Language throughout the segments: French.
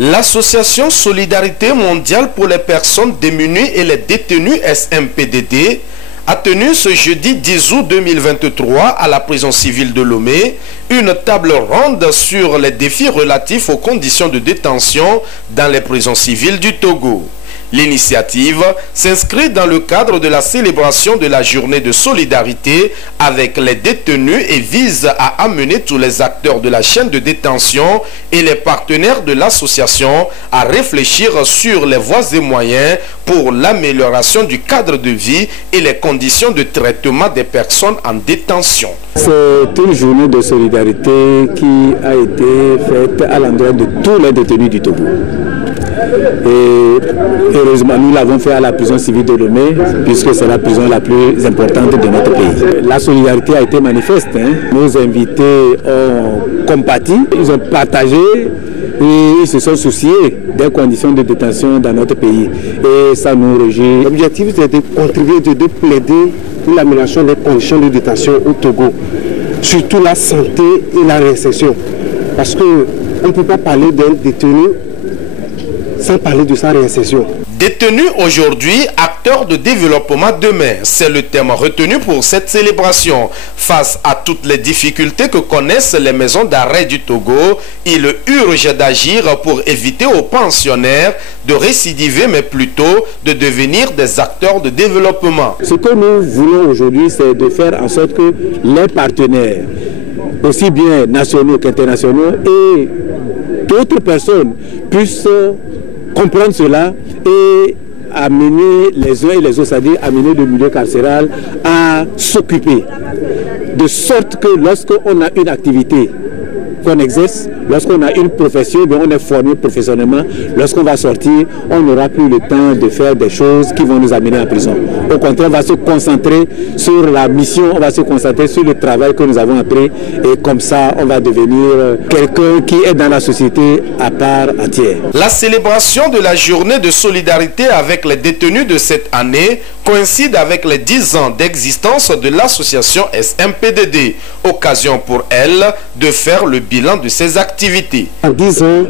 L'association Solidarité mondiale pour les personnes démunies et les détenus SMPDD a tenu ce jeudi 10 août 2023 à la prison civile de Lomé une table ronde sur les défis relatifs aux conditions de détention dans les prisons civiles du Togo. L'initiative s'inscrit dans le cadre de la célébration de la journée de solidarité avec les détenus et vise à amener tous les acteurs de la chaîne de détention et les partenaires de l'association à réfléchir sur les voies et moyens pour l'amélioration du cadre de vie et les conditions de traitement des personnes en détention. C'est une journée de solidarité qui a été faite à l'endroit de tous les détenus du Togo. Et heureusement, nous l'avons fait à la prison civile de Lomé, puisque c'est la prison la plus importante de notre pays. La solidarité a été manifeste. Nos invités ont compati, ils ont partagé et ils se sont souciés des conditions de détention dans notre pays. Et ça nous réjouit. L'objectif, c'est de contribuer, de plaider pour l'amélioration des conditions de détention au Togo. Surtout la santé et la réinsertion. Parce qu'on ne peut pas parler d'un détenu sans parler de sa réinsertion. Détenu aujourd'hui, acteur de développement demain, c'est le thème retenu pour cette célébration. Face à toutes les difficultés que connaissent les maisons d'arrêt du Togo, il urge d'agir pour éviter aux pensionnaires de récidiver, mais plutôt de devenir des acteurs de développement. Ce que nous voulons aujourd'hui, c'est de faire en sorte que les partenaires, aussi bien nationaux qu'internationaux, et d'autres personnes puissent comprendre cela et amener les uns et les autres, c'est-à-dire amener le milieu carcéral à s'occuper. De sorte que lorsqu'on a une activité qu'on exerce, lorsqu'on a une profession, on est formé professionnellement, lorsqu'on va sortir, on n'aura plus le temps de faire des choses qui vont nous amener en prison. Au contraire, on va se concentrer sur la mission, on va se concentrer sur le travail que nous avons appris et comme ça, on va devenir quelqu'un qui est dans la société à part entière. La célébration de la journée de solidarité avec les détenus de cette année coïncide avec les 10 ans d'existence de l'association SMPDD. Occasion pour elle de faire le bilan de ses activités. En 10 ans,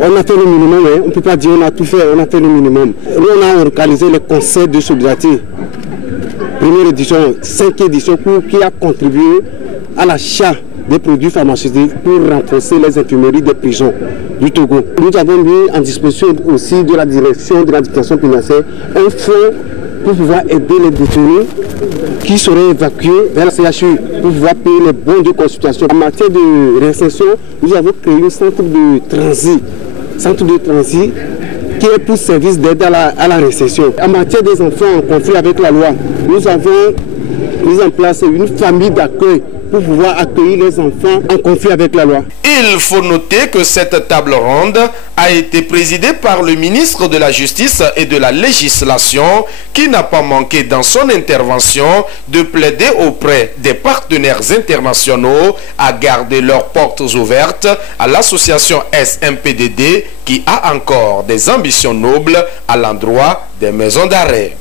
on a fait le minimum, on ne peut pas dire on a tout fait, on a fait le minimum. Nous, on a organisé le conseil de solidarité, première édition, 5e édition, qui a contribué à l'achat des produits pharmaceutiques pour renforcer les infirmeries des prisons du Togo. Nous avons mis en disposition aussi de la direction de l'éducation pénitentiaire un fonds pour pouvoir aider les détenus qui seraient évacués vers la CHU, pour pouvoir payer les bons de consultation. En matière de réinsertion, nous avons créé un centre de transit qui est pour service d'aide à la réinsertion. En matière des enfants en conflit avec la loi, nous avons mis en place une famille d'accueil pour pouvoir accueillir les enfants en conflit avec la loi. Il faut noter que cette table ronde a été présidée par le ministre de la Justice et de la Législation qui n'a pas manqué dans son intervention de plaider auprès des partenaires internationaux à garder leurs portes ouvertes à l'association SMPDD qui a encore des ambitions nobles à l'endroit des maisons d'arrêt.